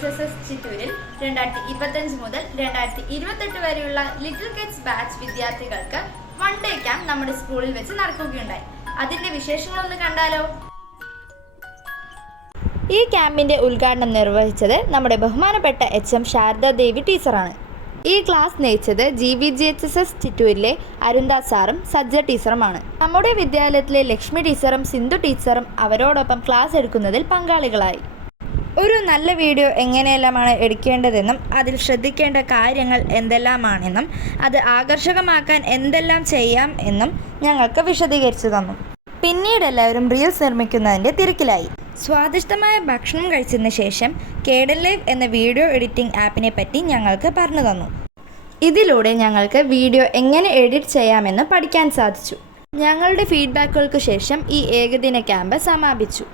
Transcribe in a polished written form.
GVGHSS ചിറ്റൂരിൽ 2025 മുതൽ 2028 വരെയുള്ള little kids batch വിദ്യാർത്ഥികൾക്ക് വൺ ഡേ ക്യാമ്പ് നമ്മുടെ സ്കൂളിൽ വെച്ച് നടക്കുകയുണ്ടായി. അതിന്റെ വിശേഷങ്ങളൊന്ന് കണ്ടാലോ. ഈ ക്യാമ്പിന്റെ ഉദ്ഘാടനം നിർവഹിച്ചത് നമ്മുടെ ബഹുമാനപ്പെട്ട HM ശാരദാ ദേവി ടീച്ചറാണ്. ഈ ക്ലാസ് നയിച്ചത് GVGHSS ചിറ്റൂരിലെ അരുന്ദ സാറും സജ്ജ ടീച്ചറുമാണ്. നമ്മുടെ വിദ്യാലയത്തിലെ ലക്ഷ്മി ടീച്ചറും സിന്ധു ടീച്ചറും അവരോടൊപ്പം ക്ലാസ് എടുക്കുന്നതിൽ പങ്കാളികളായി. ഒരു നല്ല വീഡിയോ എങ്ങനെയെല്ലാമാണ് എടുക്കേണ്ടതെന്നും അതിൽ ശ്രദ്ധിക്കേണ്ട കാര്യങ്ങൾ എന്തെല്ലാമാണെന്നും അത് ആകർഷകമാക്കാൻ എന്തെല്ലാം ചെയ്യാം എന്നും ഞങ്ങൾക്ക് വിശദീകരിച്ചു തന്നു. പിന്നീട് എല്ലാവരും റീൽസ് നിർമ്മിക്കുന്നതിൻ്റെ തിരക്കിലായി. സ്വാദിഷ്ടമായ ഭക്ഷണം കഴിച്ചതിന് ശേഷം കേഡൻ ലൈവ് എന്ന വീഡിയോ എഡിറ്റിംഗ് ആപ്പിനെ പറ്റി ഞങ്ങൾക്ക് പറഞ്ഞു തന്നു. ഇതിലൂടെ ഞങ്ങൾക്ക് വീഡിയോ എങ്ങനെ എഡിറ്റ് ചെയ്യാമെന്ന് പഠിക്കാൻ സാധിച്ചു. ഞങ്ങളുടെ ഫീഡ്ബാക്കുകൾക്ക് ശേഷം ഈ ഏകദിന ക്യാമ്പ് സമാപിച്ചു.